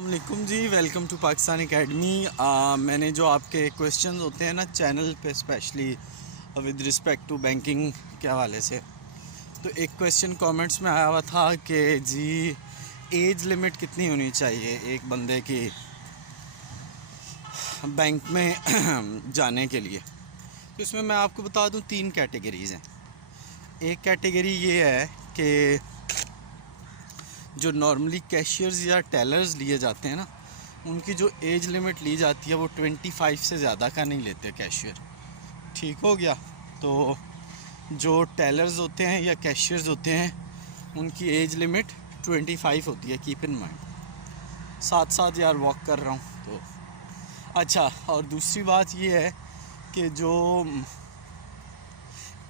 अस्सलामुअलैकुम जी, welcome to Pakistan academy. मैंने जो आपके क्वेश्चंस होते हैं ना चैनल पे, specially with respect to banking के हवाले से, तो एक क्वेश्चन कमेंट्स में आया हुआ था कि जी एज लिमिट कितनी होनी चाहिए एक बंदे की बैंक में जाने के लिए। तो इसमें मैं आपको बता दूं 3 कैटेगरीज़ हैं। एक कैटेगरी ये है कि जो नॉर्मली कैशियर्स या टेलर्स लिए जाते हैं ना, उनकी जो एज लिमिट ली जाती है वो 25 से ज़्यादा का नहीं लेते कैशियर। ठीक हो गया। तो जो टेलर्स होते हैं या कैशियर्स होते हैं उनकी एज लिमिट 25 होती है। Keep in mind. साथ साथ यार वॉक कर रहा हूँ तो अच्छा। और दूसरी बात ये है कि जो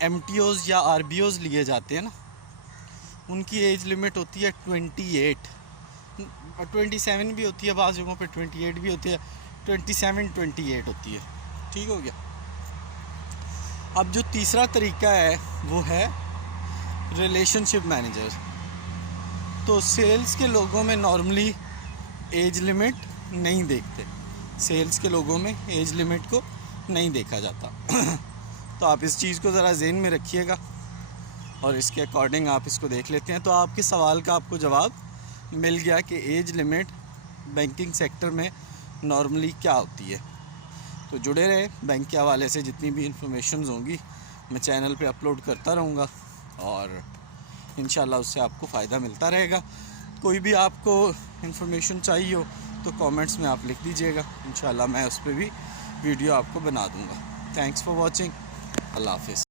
MTOs या RBOs लिए जाते हैं ना, उनकी एज लिमिट होती है 28, 27 भी होती है, बाज़ जगहों पे 28 भी होती है, 27-28 होती है। ठीक हो गया। अब जो तीसरा तरीका है वो है रिलेशनशिप मैनेजर। तो सेल्स के लोगों में नॉर्मली एज लिमिट नहीं देखते, सेल्स के लोगों में एज लिमिट को नहीं देखा जाता। तो आप इस चीज़ को ज़रा ज़हन में रखिएगा और इसके अकॉर्डिंग आप इसको देख लेते हैं। तो आपके सवाल का आपको जवाब मिल गया कि एज लिमिट बैंकिंग सेक्टर में नॉर्मली क्या होती है। तो जुड़े रहे, बैंक के हवाले से जितनी भी इंफॉर्मेशन होंगी मैं चैनल पे अपलोड करता रहूँगा और इंशाल्लाह उससे आपको फ़ायदा मिलता रहेगा। कोई भी आपको इंफॉर्मेशन चाहिए हो तो कमेंट्स में आप लिख दीजिएगा, इंशाल्लाह मैं उस पर भी वीडियो आपको बना दूँगा। Thanks for watching. अल्लाह हाफ़िज़।